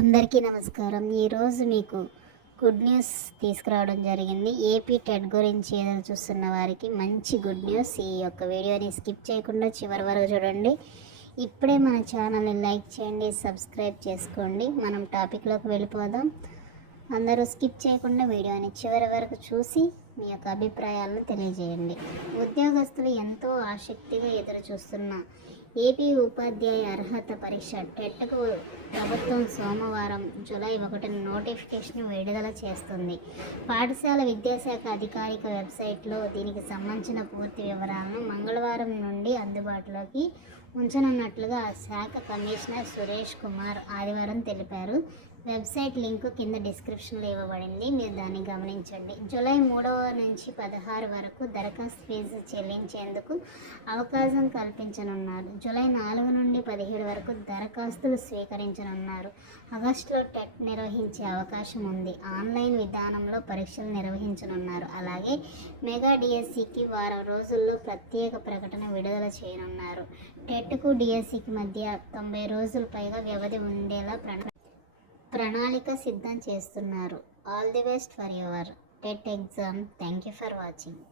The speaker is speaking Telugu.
అందరికీ నమస్కారం. ఈరోజు మీకు గుడ్ న్యూస్ తీసుకురావడం జరిగింది. ఏపీ టెట్ గురించి ఎదురు చూస్తున్న వారికి మంచి గుడ్ న్యూస్ ఈ యొక్క వీడియోని స్కిప్ చేయకుండా చివరి వరకు చూడండి. ఇప్పుడే మన ఛానల్ని లైక్ చేయండి సబ్స్క్రైబ్ చేసుకోండి. మనం టాపిక్లోకి వెళ్ళిపోదాం. అందరూ స్కిప్ చేయకుండా వీడియోని చివరి వరకు చూసి మీ యొక్క అభిప్రాయాలను తెలియజేయండి. ఉద్యోగస్తులు ఎంతో ఆసక్తిగా ఎదురు చూస్తున్న ఏపీ ఉపాధ్యాయ అర్హత పరీక్ష టెట్కు ప్రభుత్వం సోమవారం జూలై ఒకటిన నోటిఫికేషన్ విడుదల చేస్తుంది. పాఠశాల విద్యాశాఖ అధికారిక వెబ్సైట్లో దీనికి సంబంధించిన పూర్తి వివరాలను మంగళవారం నుండి అందుబాటులోకి ఉంచనున్నట్లుగా ఆ శాఖ కమిషనర్ సురేష్ కుమార్ ఆదివారం తెలిపారు. వెబ్సైట్ లింక్ కింద డిస్క్రిప్షన్లో ఇవ్వబడింది. మీరు దాన్ని గమనించండి. జూలై మూడవ నుంచి పదహారు వరకు దరఖాస్తు ఫీజు చెల్లించేందుకు అవకాశం కల్పించనున్నారు. జూలై నాలుగు నుండి పదిహేడు వరకు దరఖాస్తులు స్వీకరించనున్నారు. ఆగస్టులో టెట్ నిర్వహించే అవకాశం ఉంది. ఆన్లైన్ విధానంలో పరీక్షలు నిర్వహించనున్నారు. అలాగే మెగా డిఎస్సికి వారం రోజుల్లో ప్రత్యేక ప్రకటన విడుదల చేయనున్నారు. టెట్కు డిఎస్సికి మధ్య తొంభై రోజుల పైగా వ్యవధి ఉండేలా ప్రణాళిక సిద్ధం చేస్తున్నారు. All the best for your TET exam. Thank you for watching.